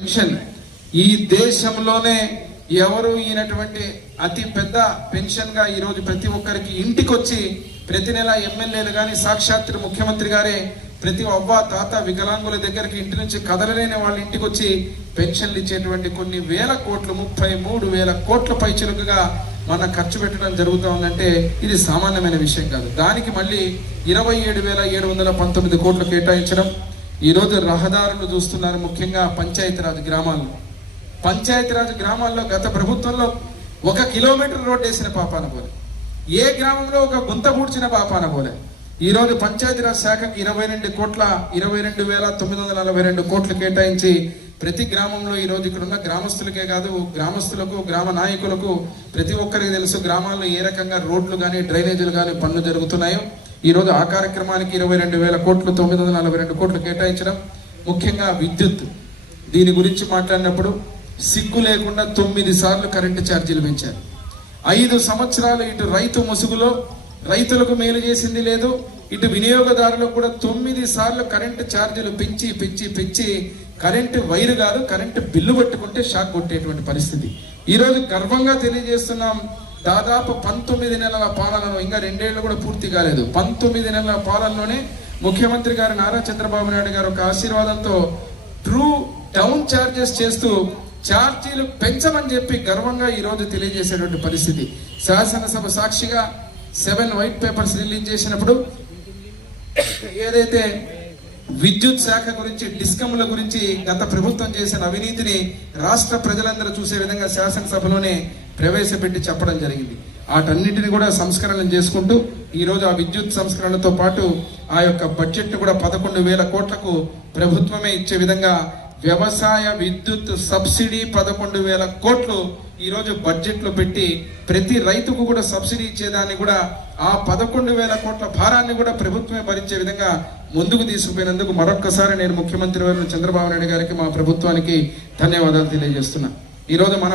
Pension ఈ దేశంలోనే ఎవరు ఈయనటువంటి అతి పెద్ద పెన్షన్గా ప్రతి ఒక్కరికి ఇంటికి వచ్చి ప్రతి నెల ఎమ్మెల్యేలు కానీ సాక్షాత్ ముఖ్యమంత్రి గారే ప్రతి అవ్వ తాత వికలాంగుల దగ్గరికి ఇంటి నుంచి కదలలేని వాళ్ళ ఇంటికి వచ్చి పెన్షన్లు ఇచ్చేటువంటి కొన్ని వేల కోట్లు ముప్పై మూడు వేల కోట్ల పైచులుగా మన ఖర్చు పెట్టడం జరుగుతూ ఉందంటే ఇది సామాన్యమైన విషయం కాదు. దానికి మళ్ళీ ఇరవై ఏడు వేల ఏడు వందల పంతొమ్మిది కోట్లు కేటాయించడం ఈరోజు రహదారులు చూస్తున్నారు ముఖ్యంగా పంచాయతీరాజ్ గ్రామాల్లో పంచాయతీరాజ్ గ్రామాల్లో గత ప్రభుత్వంలో ఒక కిలోమీటర్ రోడ్డు వేసిన పాపాన పోలే. ఏ గ్రామంలో ఒక గుంత పూడ్చిన పాపాన పోలే. ఈరోజు పంచాయతీరాజ్ శాఖకి ఇరవై రెండు కోట్ల ఇరవై రెండు వేల తొమ్మిది వందల నలభై రెండు కోట్లు కేటాయించి ప్రతి గ్రామంలో ఈ రోజు ఇక్కడ ఉన్న గ్రామస్తులకే కాదు గ్రామస్తులకు గ్రామ నాయకులకు ప్రతి ఒక్కరికి తెలుసు గ్రామాల్లో ఏ రకంగా రోడ్లు కానీ డ్రైనేజీలు కానీ పనులు జరుగుతున్నాయో. ఈరోజు ఆ కార్యక్రమానికి ఇరవై రెండు వేల కోట్లు తొమ్మిది వందల నలభై రెండు కోట్లు కేటాయించడం ముఖ్యంగా విద్యుత్. దీని గురించి మాట్లాడినప్పుడు సిగ్గు లేకుండా తొమ్మిది సార్లు కరెంటు ఛార్జీలు పెంచారు. ఐదు సంవత్సరాలు ఇటు రైతు ముసుగులో రైతులకు మేలు చేసింది లేదు ఇటు వినియోగదారులకు కూడా తొమ్మిది సార్లు కరెంటు ఛార్జీలు పెంచి పెంచి పెంచి కరెంటు వైరు కాదు కరెంటు బిల్లు పట్టుకుంటే షాక్ కొట్టేటువంటి పరిస్థితి. ఈరోజు గర్వంగా తెలియజేస్తున్నాం దాదాపు పంతొమ్మిది నెలల పాలనలో ఇంకా రెండేళ్ళు కూడా పూర్తి కాలేదు. పంతొమ్మిది నెలల పాలనలోనే ముఖ్యమంత్రి గారు నారా చంద్రబాబు నాయుడు గారు ఒక ఆశీర్వాదంతో ట్రూ టౌన్ చార్జెస్ చేస్తూ ఛార్జీలు పెంచమని చెప్పి గర్వంగా ఈరోజు తెలియజేసేటువంటి పరిస్థితి. శాసనసభ సాక్షిగా సెవెన్ వైట్ పేపర్స్ రిలీజ్ చేసినప్పుడు ఏదైతే విద్యుత్ శాఖ గురించి డిస్కమ్ల గురించి గత ప్రభుత్వం చేసిన అవినీతిని రాష్ట్ర ప్రజలందరూ చూసే విధంగా శాసనసభలోనే ప్రవేశపెట్టి చెప్పడం జరిగింది. వాటన్నిటిని కూడా సంస్కరణలు చేసుకుంటూ ఈరోజు ఆ విద్యుత్ సంస్కరణతో పాటు ఆ యొక్క బడ్జెట్ను కూడా పదకొండు వేల కోట్లకు ప్రభుత్వమే ఇచ్చే విధంగా వ్యవసాయ విద్యుత్ సబ్సిడీ పదకొండు వేల కోట్లు ఈరోజు బడ్జెట్లో పెట్టి ప్రతి రైతుకు కూడా సబ్సిడీ ఇచ్చేదాన్ని కూడా ఆ పదకొండు వేల కోట్ల భారాన్ని కూడా ప్రభుత్వమే భరించే విధంగా ముందుకు తీసుకుపోయినందుకు మరొక్కసారి నేను ముఖ్యమంత్రి వారిని చంద్రబాబు నాయుడు గారికి మా ప్రభుత్వానికి ధన్యవాదాలు తెలియజేస్తున్నా. ఈరోజు మన